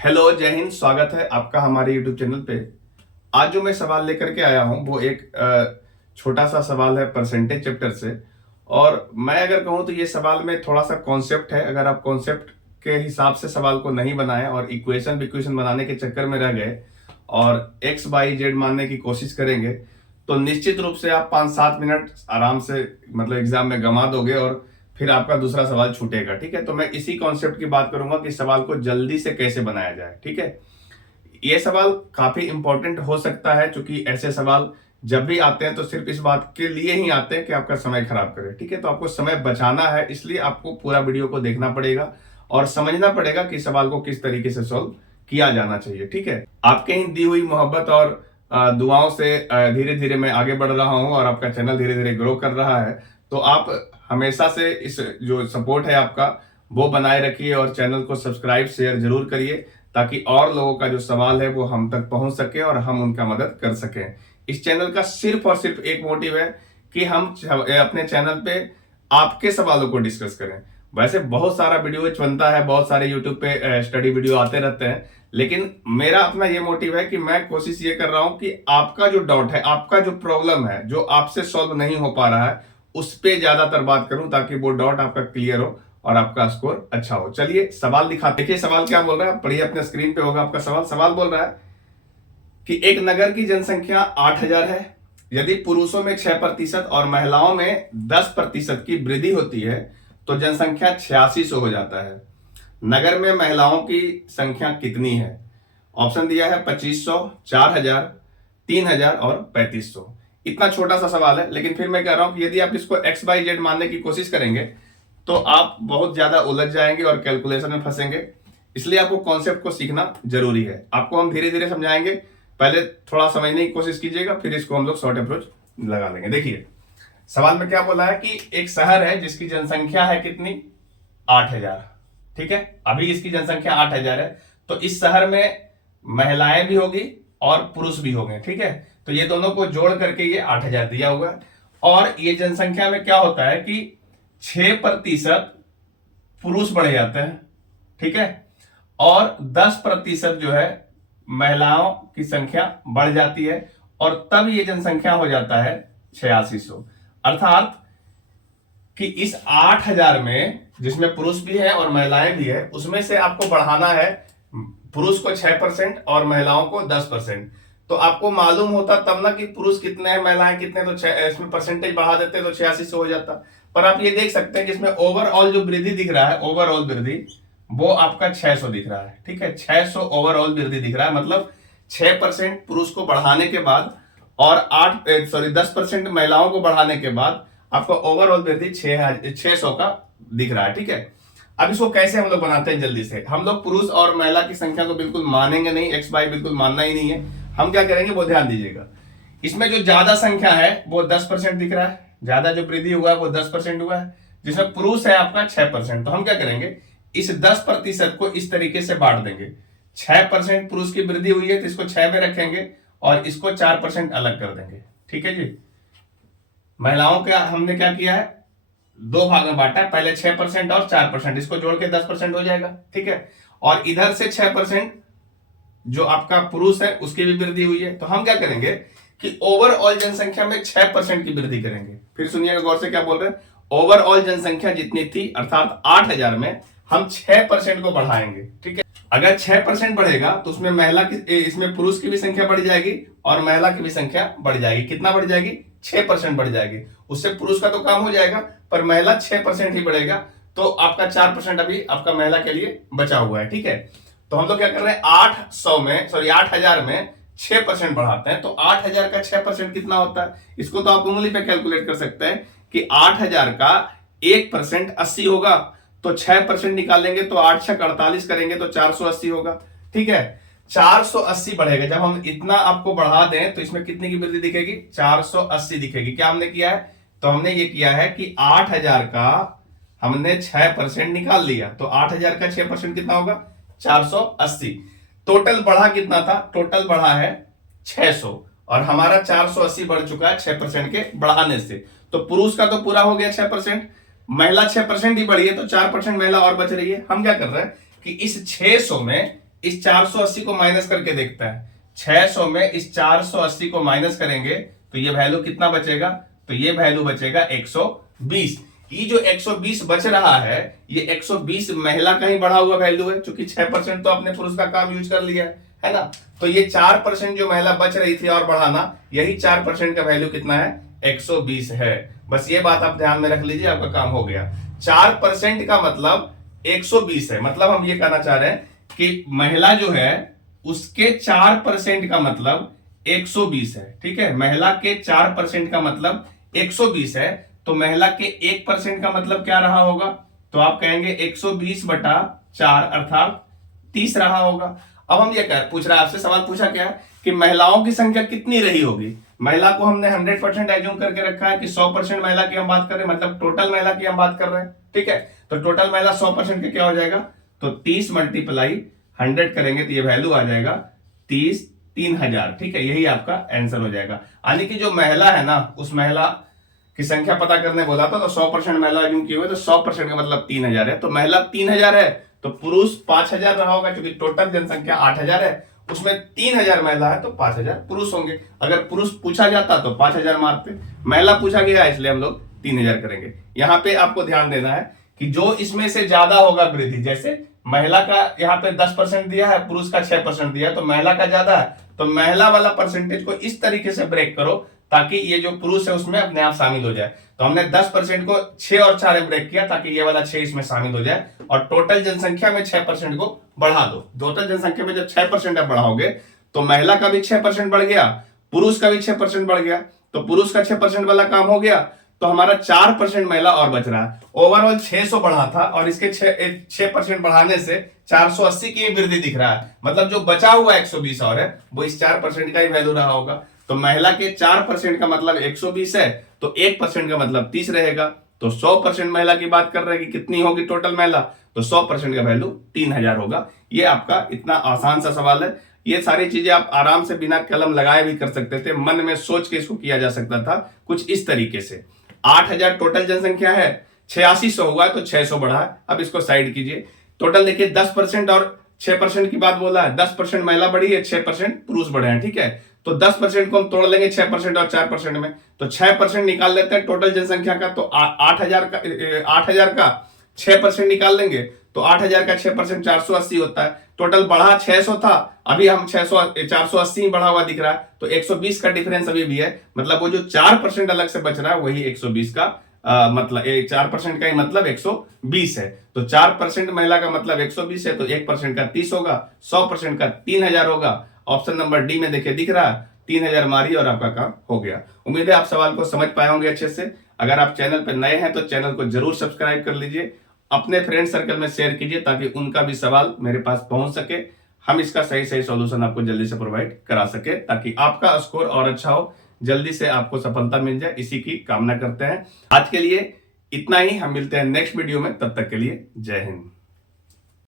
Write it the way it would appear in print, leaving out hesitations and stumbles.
Hello, जय हिंद। स्वागत है आपका हमारे यूट्यूब चैनल पे। आज जो मैं सवाल लेकर के आया हूँ वो एक छोटा सा सवाल है परसेंटेज चैप्टर से। और मैं अगर कहूँ तो ये सवाल में थोड़ा सा कॉन्सेप्ट है। अगर आप कॉन्सेप्ट के हिसाब से सवाल को नहीं बनाए और इक्वेशन विक्वेशन बनाने के चक्कर में रह गए और एक्स बाई जेड मानने की कोशिश करेंगे तो निश्चित रूप से आप 5-7 मिनट आराम से मतलब एग्जाम में गंवा दोगे और फिर आपका दूसरा सवाल छूटेगा। ठीक है, तो मैं इसी कॉन्सेप्ट की बात करूंगा कि सवाल को जल्दी से कैसे बनाया जाए। ठीक है, ये सवाल काफी इंपॉर्टेंट हो सकता है क्योंकि ऐसे सवाल जब भी आते हैं तो सिर्फ इस बात के लिए ही आते हैं कि आपका समय खराब करे। ठीक है, तो आपको समय बचाना है, इसलिए आपको पूरा वीडियो को देखना पड़ेगा और समझना पड़ेगा कि सवाल को किस तरीके से सॉल्व किया जाना चाहिए। ठीक है, आपके ही दी हुई मोहब्बत और दुआओं से धीरे धीरे मैं आगे बढ़ रहा हूं और आपका चैनल धीरे धीरे ग्रो कर रहा है। तो आप हमेशा से इस जो सपोर्ट है आपका वो बनाए रखिए और चैनल को सब्सक्राइब शेयर जरूर करिए ताकि और लोगों का जो सवाल है वो हम तक पहुंच सके और हम उनका मदद कर सकें। इस चैनल का सिर्फ और सिर्फ एक मोटिव है कि हम अपने चैनल पे आपके सवालों को डिस्कस करें। वैसे बहुत सारा वीडियो बनता है, बहुत सारे यूट्यूब पे स्टडी वीडियो आते रहते हैं, लेकिन मेरा अपना ये मोटिव है कि मैं कोशिश ये कर रहा हूं कि आपका जो डाउट है, आपका जो प्रॉब्लम है, जो आपसे सॉल्व नहीं हो पा रहा है, उस पे ज्यादातर बात करूं ताकि वो डाउट आपका क्लियर हो और आपका स्कोर अच्छा हो। चलिए सवाल दिखाते। देखिए सवाल क्या बोल रहा है, पढ़िए, अपने स्क्रीन पे होगा आपका सवाल। सवाल बोल रहा है कि एक नगर की जनसंख्या 8,000 है। यदि पुरुषों में 6% और महिलाओं में 10% की वृद्धि होती है तो जनसंख्या 8600 हो जाता है। नगर में महिलाओं की संख्या कितनी है? ऑप्शन दिया है 2500, 4000, 3000 और 3500। इतना छोटा सा सवाल है, लेकिन फिर मैं कह रहा हूं कि यदि आप इसको एक्स बाई जेड मानने की कोशिश करेंगे तो आप बहुत ज्यादा उलझ जाएंगे और कैलकुलेशन में फंसेंगे। इसलिए आपको कॉन्सेप्ट को सीखना जरूरी है। आपको हम धीरे धीरे समझाएंगे, पहले थोड़ा समझने की कोशिश कीजिएगा, फिर इसको हम लोग शॉर्ट अप्रोच लगा लेंगे। देखिए सवाल में क्या बोला है कि एक शहर है जिसकी जनसंख्या है कितनी? 8,000। ठीक है, अभी इसकी जनसंख्या 8,000 है, तो इस शहर में महिलाएं भी होगी और पुरुष भी होंगे। ठीक है, तो ये दोनों को जोड़ करके ये 8,000 दिया हुआ है। और ये जनसंख्या में क्या होता है कि 6% पुरुष बढ़ जाते हैं। ठीक है, और 10% जो है महिलाओं की संख्या बढ़ जाती है और तब ये जनसंख्या हो जाता है 8600। अर्थात कि इस 8,000 में जिसमें पुरुष भी है और महिलाएं भी है, उसमें से आपको बढ़ाना है पुरुष को 6% और महिलाओं को 10%। तो आपको मालूम होता तब ना कि पुरुष कितने हैं महिलाएं कितने, तो इसमें परसेंटेज बढ़ा देते तो 8600 हो जाता। पर आप ये देख सकते हैं कि इसमें ओवरऑल जो वृद्धि दिख रहा है, ओवरऑल वृद्धि वो आपका 600 दिख रहा है। ठीक है, 600 ओवरऑल वृद्धि दिख रहा है, मतलब 6% पुरुष को बढ़ाने के बाद और 10% महिलाओं को बढ़ाने के बाद आपको ओवरऑल वृद्धि 600 का दिख रहा है। ठीक है, अब इसको कैसे हम लोग बनाते हैं जल्दी से। हम लोग पुरुष और महिला की संख्या को बिल्कुल मानेंगे नहीं, एक्स बाई बिल्कुल मानना ही नहीं है। हम क्या करेंगे वो ध्यान दीजिएगा। इसमें जो ज्यादा संख्या है वो 10% दिख रहा है, ज्यादा जो वृद्धि हुआ है वो 10% हुआ है, जिसमें पुरुष है आपका 6%। तो हम क्या करेंगे, इस 10% को इस तरीके से बांट देंगे। 6% पुरुष की वृद्धि हुई है तो इसको 6 में रखेंगे और इसको 4% अलग कर देंगे। ठीक है जी, महिलाओं का हमने क्या किया है, 2 भाग में बांटा है, पहले 6% और 4%, इसको जोड़ के 10% हो जाएगा। ठीक है, और इधर से 6% जो आपका पुरुष है उसकी भी वृद्धि हुई है, तो हम क्या करेंगे कि ओवरऑल जनसंख्या में 6% की वृद्धि करेंगे। फिर सुनिएगा गौर से क्या बोल रहे हैं, ओवरऑल जनसंख्या जितनी थी अर्थात 8,000 में हम 6% को बढ़ाएंगे। ठीक है, अगर 6% बढ़ेगा तो उसमें इसमें पुरुष की भी संख्या बढ़ जाएगी और महिला की भी संख्या बढ़ जाएगी। कितना बढ़ जाएगी? 6% बढ़ जाएगी। उससे पुरुष का तो काम हो जाएगा पर महिला 6% ही बढ़ेगा, तो आपका 4% अभी आपका महिला के लिए बचा हुआ है। ठीक है, तो हम लोग क्या कर रहे हैं, 8,000 में 6% बढ़ाते हैं, तो 8,000 का 6% कितना होता है? इसको तो आप उंगली पे कैलकुलेट कर सकते हैं कि 8,000 का 1% 80 होगा, तो 6% निकालेंगे तो 8 6 48 करेंगे तो 480 होगा। ठीक है, 480 बढ़ेगा। जब हम इतना आपको बढ़ा दें तो इसमें कितने की वृद्धि दिखेगी? 480 दिखेगी। क्या हमने किया है, तो हमने ये किया है कि 8,000 का हमने 6% निकाल लिया, तो 8,000 का 6% कितना होगा? 480। टोटल बढ़ा कितना था? टोटल बढ़ा है 600 और हमारा 480 बढ़ चुका है 6% के बढ़ाने से। तो पुरुष का तो पूरा हो गया 6%, महिला 6% ही बढ़ी है तो 4% महिला और बच रही है। हम क्या कर रहे हैं कि इस 600 में इस 480 को माइनस करके देखता है। 600 में इस 480 को माइनस करेंगे तो ये वैल्यू कितना बचेगा, तो ये वैल्यू बचेगा 120। ये जो 120 बच रहा है ये 120 महिला का ही बढ़ा हुआ वैल्यू है, क्योंकि 6% तो अपने पुरुष का काम यूज कर लिया है ना। तो ये 4% जो महिला बच रही थी और बढ़ाना, यही 4% का वैल्यू कितना है, 120 है। बस ये बात आप ध्यान में रख लीजिए, आपका काम हो गया। 4% का मतलब 120 है, मतलब हम ये कहना चाह रहे हैं कि महिला जो है उसके 4% का मतलब 120 है। ठीक है, महिला के 4% का मतलब 120 है, तो महिला के 1% का मतलब क्या रहा होगा, तो आप कहेंगे 120 बटा 4 अर्थात 30 रहा होगा। अब हम ये पूछ रहा है आपसे, सवाल पूछा क्या कि महिलाओं की संख्या कितनी रही होगी। महिला को हमने 100% एज्यूम करके रखा है कि 100% महिला की हम बात कर रहे हैं, मतलब टोटल महिला की हम बात कर रहे हैं। ठीक है, तो टोटल महिला 100% के क्या हो जाएगा, तो 30 मल्टीप्लाई 100 करेंगे तो ये वैल्यू आ जाएगा 30,000। ठीक है, यही आपका आंसर हो जाएगा। यानी कि जो महिला है ना, उस महिला की संख्या पता करने बोला था, तो 100% महिला एज्यूम किए हुए, तो 100% का मतलब 3000 है। तो महिला 3000 है तो पुरुष 5000 रहा होगा, क्योंकि टोटल जनसंख्या 8000 है, उसमें 3000 महिला है तो 5000 पुरुष होंगे। अगर पुरुष पूछा जाता तो 5000 मारते, महिला पूछा गया इसलिए हम लोग 3000 करेंगे। यहां पे आपको ध्यान देना है कि जो इसमें से ज्यादा होगा वृद्धि, जैसे महिला का यहाँ पे 10% दिया है, पुरुष का 6% दिया है, तो महिला का ज्यादा है, तो महिला वाला परसेंटेज को इस तरीके से ब्रेक करो ताकि ये जो पुरुष है उसमें अपने आप शामिल हो जाए। तो हमने 10% को 6 और 4 में ब्रेक किया ताकि ये वाला 6 इसमें शामिल हो जाए, और टोटल जनसंख्या में 6% को बढ़ा दो। टोटल जनसंख्या में जब 6% आप बढ़ाओगे तो महिला का भी 6% बढ़ गया, पुरुष का भी 6% बढ़ गया, तो पुरुष का 6% वाला काम हो गया, तो हमारा 4% महिला और बच रहा है। ओवरऑल 600 बढ़ा था और इसके 6% बढ़ाने से 480 की वृद्धि दिख रहा है, मतलब जो बचा हुआ 120 और है वो इस 4% का ही वैल्यू रहा होगा। तो महिला के 4% का मतलब 120 है, तो 1% का मतलब 30 रहेगा। तो 100% महिला की बात कर रहे हैं कि कितनी होगी टोटल महिला, तो 100% का वैल्यू 3000 होगा। ये आपका इतना आसान सा सवाल है। ये सारी चीजें आप आराम से बिना कलम लगाए भी कर सकते थे, मन में सोच के इसको किया जा सकता था कुछ इस तरीके से। 8000 टोटल जनसंख्या है, 8600 हुआ तो 600 बढ़ा। अब इसको साइड कीजिए, टोटल देखिए 10% और 6% की बात बोला है, 10% महिला बढ़ी है, 6% पुरुष बढ़े हैं। ठीक है, तो 10% को हम तोड़ लेंगे 6% और 4% में, तो 6% निकाल लेते हैं टोटल जनसंख्या का, तो 8000 का 6% निकाल लेंगे तो 8000 का 6% 480 होता है। टोटल बढ़ा 600 था, अभी हम 480 बढ़ा हुआ दिख रहा है, तो 120 का डिफरेंस अभी भी है, मतलब वो जो 4% अलग से बच रहा है वही 120 का मतलब 4% का ही मतलब 120 है। तो 4% महिला का मतलब 120 है, तो 1% का 30 होगा, 100% का 3000 होगा। ऑप्शन नंबर डी में देखिए दिख रहा है, 3000 मारिए और आपका काम हो गया। उम्मीद है आप सवाल को समझ पाए होंगे अच्छे से। अगर आप चैनल पर नए हैं तो चैनल को जरूर सब्सक्राइब कर लीजिए, अपने फ्रेंड सर्कल में शेयर कीजिए ताकि उनका भी सवाल मेरे पास पहुंच सके, हम इसका सही सही सॉल्यूशन आपको जल्दी से प्रोवाइड करा सके ताकि आपका स्कोर और अच्छा हो, जल्दी से आपको सफलता मिल जाए, इसी की कामना करते हैं। आज के लिए इतना ही, हम मिलते हैं नेक्स्ट वीडियो में, तब तक के लिए जय हिंद।